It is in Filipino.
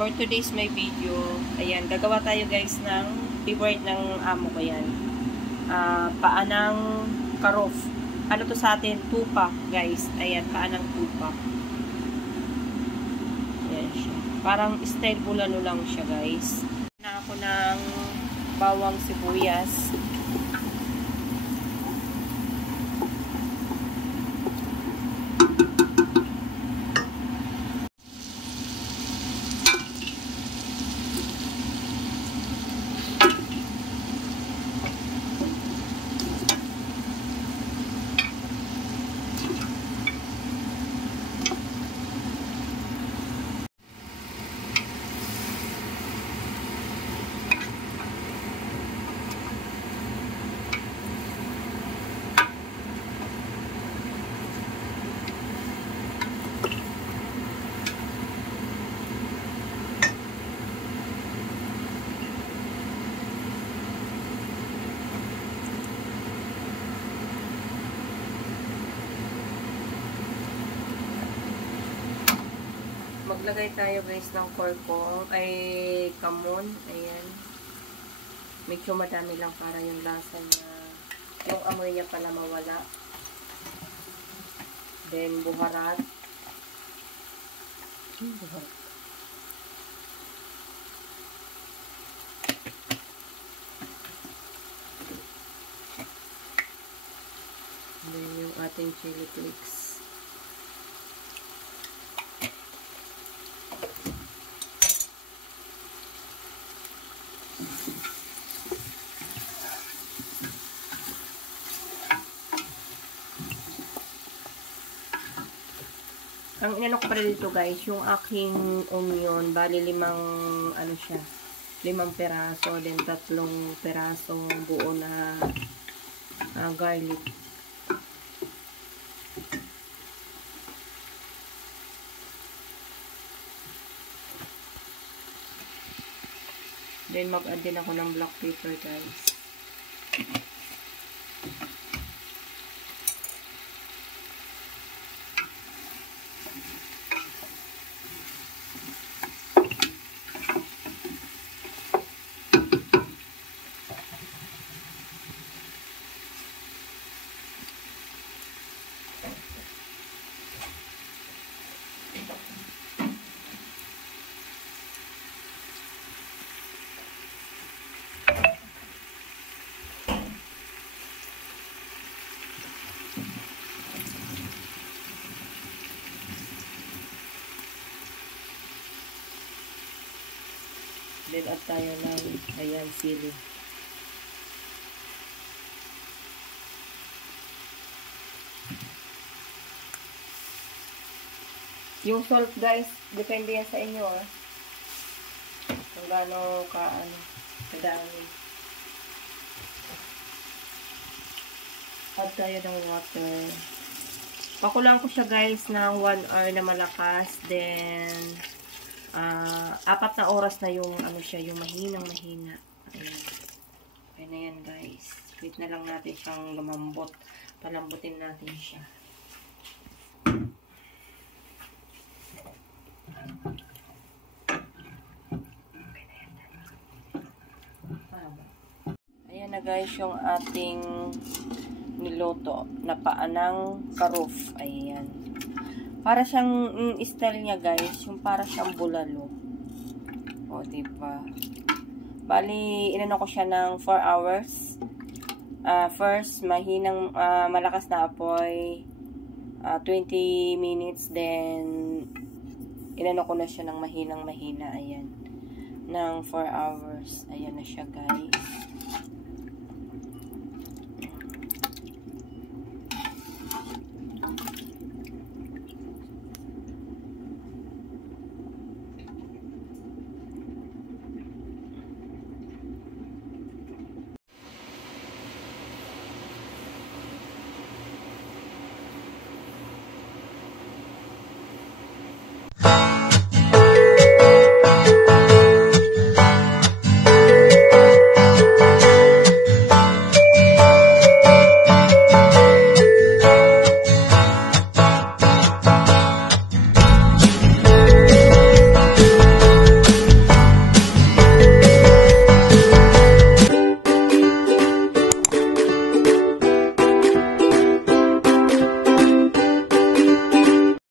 for today's my video, ayan, gagawa tayo guys ng favorite ng amo ko yan. Paanang karof. Ano to sa atin? Tupa, guys. Ayan, paanang tupa. Ayan siya. Parang style bulalo lang siya, guys. Na ako ng bawang sibuyas. Maglagay tayo guys ng korkong, ay kamon, ayan. Medyo madami lang para yung lasa niya, yung amoy niya pala mawala. Then buharat. Then yung ating chili flakes. Ang inano ko pa dito guys, yung aking onion, bali 5 peraso, then 3 perasong buo na garlic. Then mag-add din ako ng black pepper guys. Then add tayo ng, ayan, sili. Yung salt guys, depende yan sa inyo kung gaano kadami. Add tayo ng water. Pakulang ko siya guys ng 1 hour na malakas. Then 4 na oras na yung yung mahinang-mahina. Ayan. Okay na yan guys. Wait na lang natin siyang lumambot. Palambutin natin siya. Ayan na guys yung ating niloto na paanang karof. Ayan. Para siyang style niya guys, yung para siyang bulalo. O, diba? Bali, inano ko siya ng 4 hours. First, mahinang, malakas na apoy. 20 minutes. Then, inano ko na siya ng mahinang-mahina. Ayan. Ng 4 hours. Ayan na siya guys.